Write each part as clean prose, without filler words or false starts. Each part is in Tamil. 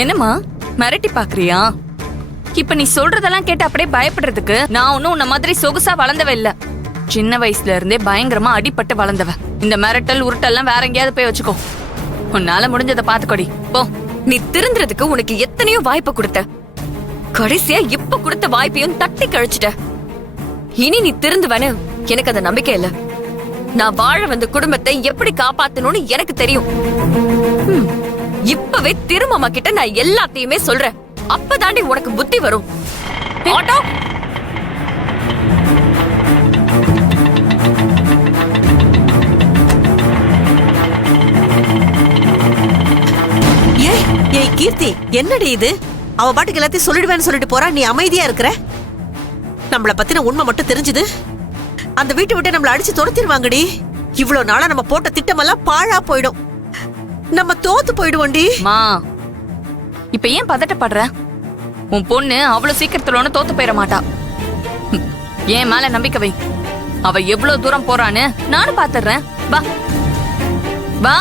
என்னம்மா மிரட்டி பாக்குறியா? இப்ப நீ சொல்றதெல்லாம் கேட்டு அப்படியே பயப்படுறதுக்கு நான் ஒன்னும் உன்ன மாதிரி சொகுசா வளர்ந்தவ இல்ல. சின்ன வயசுல இருந்தே பயங்கரமா அடிபட்டு வளர்ந்தவ. இந்த மிரட்டல் உருட்டெல்லாம் வேற எங்கேயாவது போய் வச்சுக்கோ. உன்னால முடிஞ்சதை பாத்துக்கொடி போ. நீ திருந்துறதுக்கு உனக்கு எத்தனையோ வாய்ப்பு கொடுத்த. கடைசியா இப்ப கொடுத்த வாய்ப்பையும் தட்டி கழிச்சிட்ட. இனி நீ திருந்துவனு எனக்கு அந்த நம்பிக்கை இல்ல. நான் வாழ வந்த குடும்பத்தை எப்படி காப்பாத்தணும்னு எனக்கு தெரியும். இப்பவே திருமமா கிட்ட நான் எல்லாத்தையுமே சொல்றேன். அப்பதாண்டி உனக்கு புத்தி வரும். ஆட்டோ ஏய் கீர்த்தி, என்னடி இது? அவ பாட்டுக்கு எல்லாத்தையும் சொல்லிடுவேன்னு சொல்லிட்டு போறா, நீ அமைதியா இருக்கிற. நம்மள பத்தின உண்மை மட்டும் தெரிஞ்சது அந்த வீட்டை விட்டு நம்மள அடிச்சு துரத்திடுவாங்கடி. இவ்வளவு நாளா நம்ம போட்ட திட்டமெல்லாம் பாழா போயிடும். நம்ம தோத்து போயிடுவோண்டி. மா, இப்ப ஏன் பதட்டப்படுற? உன் பொண்ணு அவ்வளவு சீக்கிரத்துல ஒண்ணு தோத்து போயிட மாட்டா. ஏன் மேல நம்பிக்கை வை. அவ எவ்வளவு தூரம் போறான்னு நானும் பாத்துறேன். வா வா.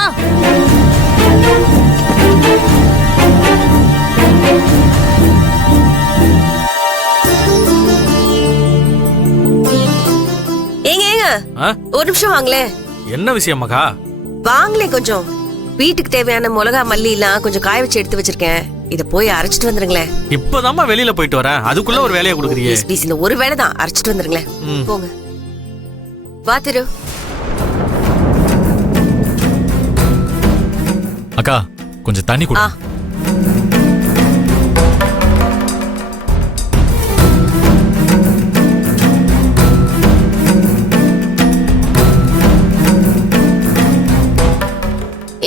ஒரு நிமிஷம் வாங்களே. என்ன விஷயம் மகா? வாங்களே, கொஞ்சம் வீட்டுக்கு தேவையான மிளகா மல்லி எல்லாம் கொஞ்சம் காய வச்சு எடுத்து வச்சிருக்கேன். இத போய் அரைச்சிட்டு வந்துருங்களேன். இப்பதாம்மா வெளியில போயிட்டு வரேன், அதுக்குள்ள ஒரு வேலையை கொடுக்குறீங்க. ஒரு வேலை தான், அரைச்சிட்டு வந்துருங்களேன். போங்க. வா திரு. அக்கா, கொஞ்சம் தண்ணி கொடு.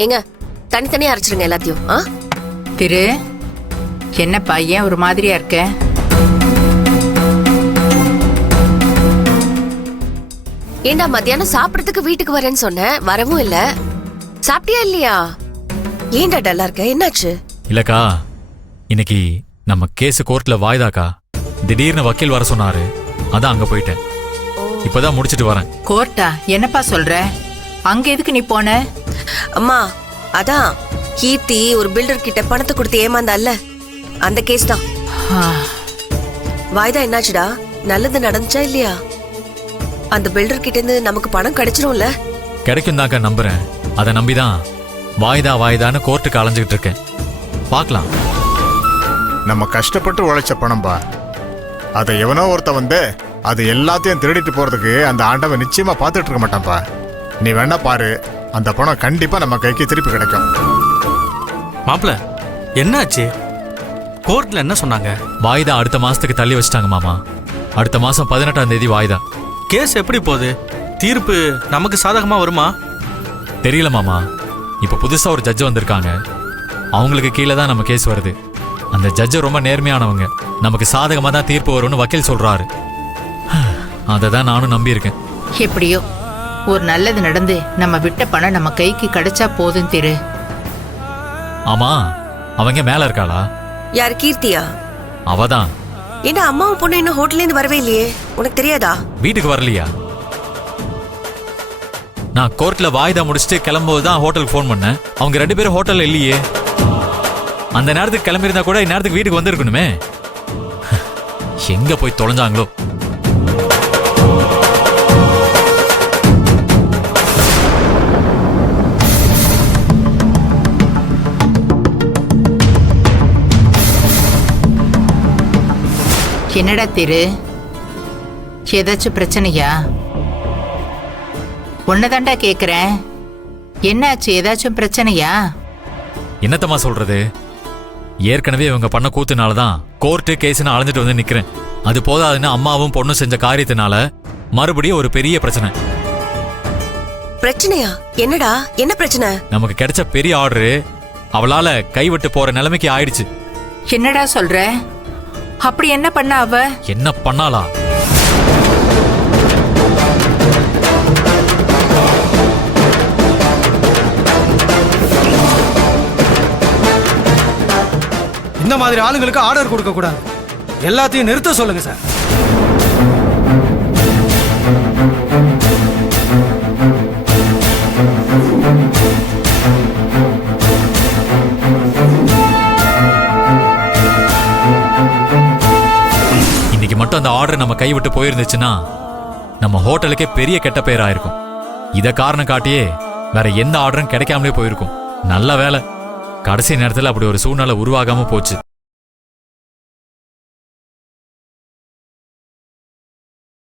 ஏங்க, தனித்தனியா அரைச்சிருங்க எல்லாத்தையும். திரு, என்ன பையன் ஒரு மாதிரியா இருக்க? ஏண்டா, மத்தியானம் சாப்பிடறதுக்கு வீட்டுக்கு வரேன்னு சொன்னேன், வரவும் இல்ல. சாப்பிட்டியா இல்லையா? ஏண்டா டல்லா இருக்க, என்னாச்சு? இல்லக்கா, இன்னைக்கு நம்ம கேஸ் கோர்ட்ல வாய்தாக்கா. திடீர்னு வக்கீல் வர சொன்னாரு, அதான் அங்க போயிட்டேன். இப்பதான் முடிச்சிட்டு வரேன். கோர்ட்டா? என்னப்பா சொல்ற? அங்க எதுக்கு நீ போன? அம்மா, அதான் கீர்த்தி ஒரு பில்டர் கிட்ட பணத்தை கொடுத்து ஏமாந்தால, அந்த கேஸ் தான். வாய்தா என்னாச்சுடா? நல்லது நடந்துச்சா இல்லையா? அந்த பில்டர் கிட்ட இருந்து நமக்கு பணம் கிடைச்சிரும்ல? கிடைக்கும் தாக்கா, நம்புறேன். அதை நம்பிதான் வாய்தான்னு கோர்ட்டுக்கு அலைஞ்சுக்கிட்டு இருக்கேன். பார்க்கலாம். நம்ம கஷ்டப்பட்டு உழைச்ச பணம்பா, அதை எவனோ ஒருத்த வந்து அது எல்லாத்தையும் திருடிட்டு போறதுக்கு அந்த ஆண்டவன் நிச்சயமா பார்த்துட்டு இருக்க மாட்டான்பா. நீ வேணா பாரு, அந்த பணம் கண்டிப்பா நம்ம கைக்கு திருப்பி கிடைக்கும். மாப்பிள்ள, என்னாச்சு? கோர்ட்ல என்ன சொன்னாங்க? வாய்தா அடுத்த மாசத்துக்கு தள்ளி வச்சிட்டாங்க மாமா. அடுத்த மாசம் 18ஆம் தேதி வாய்தா. கேஸ் எப்படி போகுது? தீர்ப்பு நமக்கு சாதகமா வருமா? தெரியல மாமா. இப்ப புதுசா ஒரு ஜட்ஜ் வந்திருக்காங்க. அவங்களுக்கு கீழே தான் நம்ம கேஸ் வருது. அந்த ஜட்ஜ் ரொம்ப நேர்மையானவங்க. நமக்கு சாதகமா தான் தீர்ப்பு வரும்னு வக்கீல் சொல்றாரு. அதை தான் நானும் நம்பி இருக்கேன். எப்படியோ ஒரு நல்லது நடந்து நம்ம விட்ட பணம் நம்ம கைக்கு கிடைச்சா போதும் திரு. ஆமா, அவங்க மேல இருக்காளா? யாரு, கீர்த்தியா? அவதான். ஏண்டா, அம்மாவும் பொண்ணு இன்னும் ஹோட்டல்ல இருந்து வரவே இல்லையே, உனக்கு தெரியாதா? வீட்டுக்கு வரலையா? நான் கோர்ட்ல வாய்தா முடிச்சுட்டு கிளம்பும்போதுதான் ஹோட்டலுக்கு போன் பண்ணேன். அவங்க 2 பேரும் ஹோட்டல்ல இல்லையே. அந்த நேரத்துக்கு கிளம்பியிருந்தா கூட இந்நேரத்துக்கு வீட்டுக்கு வந்திருக்கணுமே. எங்க போய் தொலைஞ்சாங்களோ? என்னடா திரு, ஏதாச்சும் பிரச்சனையா? உன்னதாண்டா கேக்குறேன். என்னாச்சு? ஏதாச்சும் பிரச்சனையா? என்னத்தம்மா சொல்றது? ஏற்கனவே இவங்க பண்ண கூத்துனாலதான் கோர்ட்டு கேஸ்னு அலைஞ்சிட்டு வந்து நிக்கிறேன். அது போதாதுன்னு அம்மாவும் பொண்ணும் செஞ்ச காரியத்தினால மறுபடியும் ஒரு பெரிய பிரச்சனை. பிரச்சனையா? என்னடா, என்ன பிரச்சனை? நமக்கு கிடைச்ச பெரிய ஆர்டரு அவளால கைவிட்டு போற நிலைமைக்கு ஆயிடுச்சு. என்னடா சொல்ற? அப்படி என்ன பண்ண அவ? என்ன பண்ணாளா? இந்த மாதிரி ஆளுங்களுக்கு ஆர்டர் கொடுக்க கூடாது. எல்லாத்தையும் நிறுத்த சொல்லுங்க சார். மட்டும் அந்த ஆர்டர் நம்ம கை விட்டு போயிருந்துச்சுன்னா நம்ம ஹோட்டலுக்கே பெரிய கெட்ட பேர் ஆயிருக்கும். இத காரணம் காட்டியே வேற எந்த ஆர்டரும் கிடைக்காமலே போயிருக்கும். நல்ல வேலை, கடைசி நேரத்துல அப்படி ஒரு சூழ்நிலை உருவாகாம போச்சு.